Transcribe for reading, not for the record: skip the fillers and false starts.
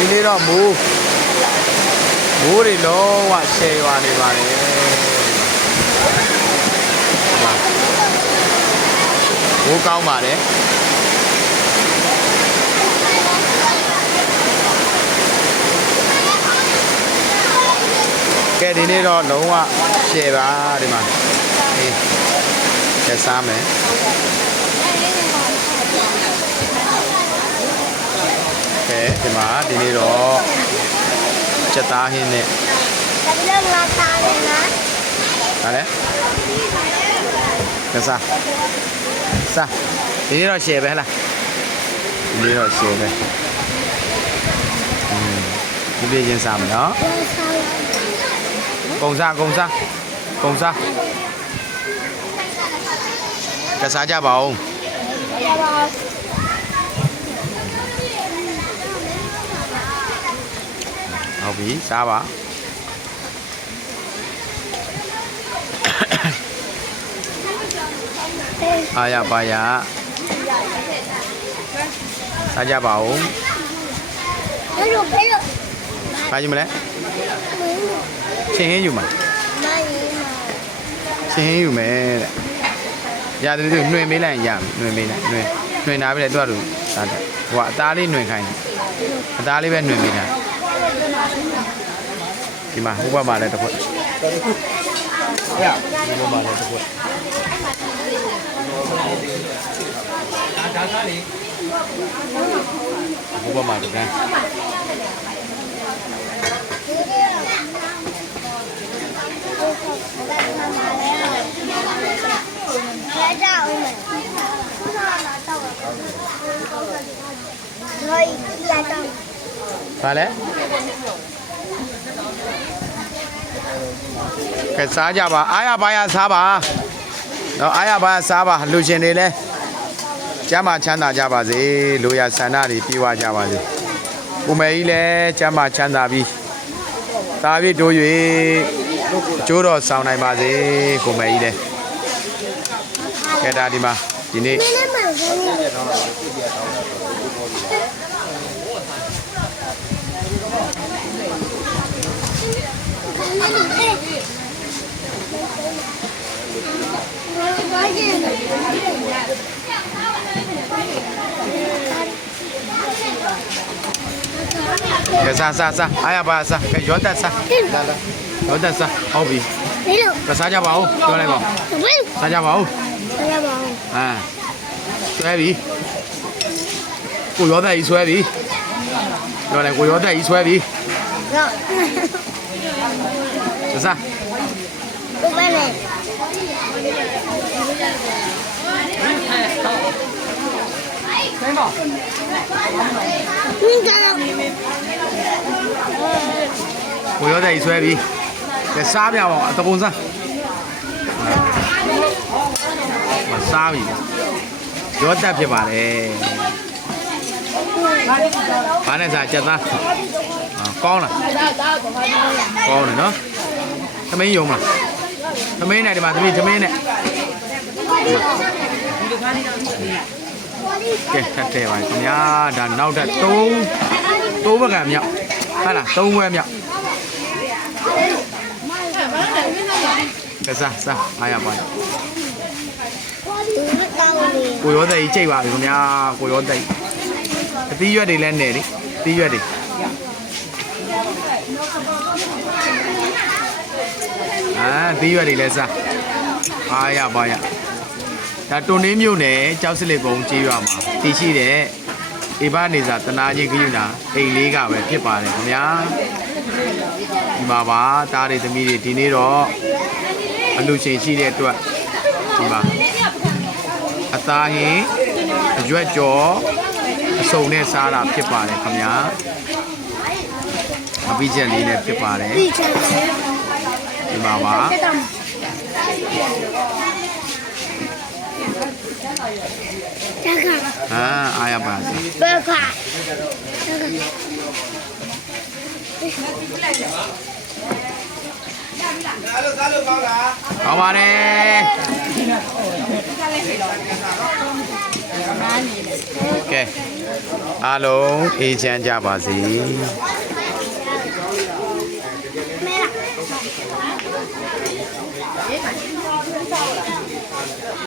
ဒီနေ့တော့မိုးတွေလုံးဝရှယ်ရွာနေပါတယ်မိုးကောင်းပါတယ်ကဲဒီနေ့တော့လုံးဝရှယ်ပါဒီမှာအေးကျစားမယ်ကဲဒီမှာဒီနေ့တော့ချက်သားဟင်းနဲ့ဒါလည်းငါသားနေလားဟာလေကစားဒီနေ့တော့ရှယ်ပဲဟလားဒီနေ့တော့ရှယ်ပဲဒီပြေးချင်းစားမယ်နော်ကုန်စားကစားကြပါဦးဟုတ်ပြီစားပါအားရပါရစားကြပါဦးဘာယူမလဲချင်းဟင်းယူမှာချင်းဟင်းယူမယ်တဲ့ရတယ်သူနှွေမေးလိုက်ရမယ်နှွေနာပြီလေသူကသူစားတယ်ဟိုကအသားလေးနှွေခိုင်းတယ်အသားလေးပဲနှွေမေးတာဒီမှာဥပမာလည်းတစ်ခွက်ဥပမာလည်းတစ်ခွက်ဒါသားလေးဥပမာတစ်ခါဘာလဲကဲစားကြပါအားရပါရစားပါတော့အားရပါရစားပါလူရှင်တွေလည်းကျမ်းမာချမ်းသာကြပါစေလူရဆန္ဒတွေပြေဝကြပါစေကိုမယ်ကြီးလည်းကျမ်းမာချမ်းသာပြီးသာပြီးတိုး၍ကျိုးတော်ဆောင်နိုင်ပါစေကိုမယ်ကြီးလည်းကဲဒါဒီမှာဒီနေ့ကဲစားအားရပါစားကဲရောတက်စားဟုတ်ပြီကစားကြပါဦးပြောလိုက်ပါစားကြပါဦးဆွဲပြီကိုရောတက်ကြီးဆွဲပြီပြောလိုက်ကိုရောတက်ကြီးဆွဲပြီကစားကိုပဲလေကိုရောတဲ့ဆွဲပြီကဲစားပြပါဦးအတပုံစားမစားပြီရောတက်ဖြစ်ပါတယ်ဘာနဲ့စားချက်သားကောင်းလားကောင်းတယ်နော်သမင်းယုံမလားသမင်းနဲ့ဒီမှာသမင်းနဲ့ကဲထပ်ထဲပါခင်ဗျာဒါနောက်ထပ်3ဘက်ကမြောက်ဟုတ်လား3ဘက်မြောက်ကဲစားအားရပါကိုရောတဲ့ကြီးကြိတ်ပါပြီခင်ဗျာကိုရောတဲ့အသီးရွက်တွေလည်းနေလေသီးရွက်တွေသီးရွက်တွေလည်းစားအားရပါရဒါတွန်နေမျိုးနဲ့ကြောက်စလစ်ကုန်းကြေးရွာမှာတည်ရှိတဲ့ဧဘနေစာတနာကြီးခရုဏာအိမ်လေးကပဲဖြစ်ပါတယ်ခင်ဗျာဒီမှာပါတားတွေသမီးတွေဒီနေ့တော့အလူရှင်ရှိတဲ့အတွက်ဒီမှာအသားဟင်းအရွက်ကြော်အစုံနဲ့စားတာဖြစ်ပါတယ်ခင်ဗျာအပိချက်လေးနဲ့ဖြစ်ပါတယ်ဒီမှာပါအားရပါစေဘယ်ခါကောင်းပါတယ် နားနေတယ် ကဲအားလုံးအေးချမ်းကြပါစေ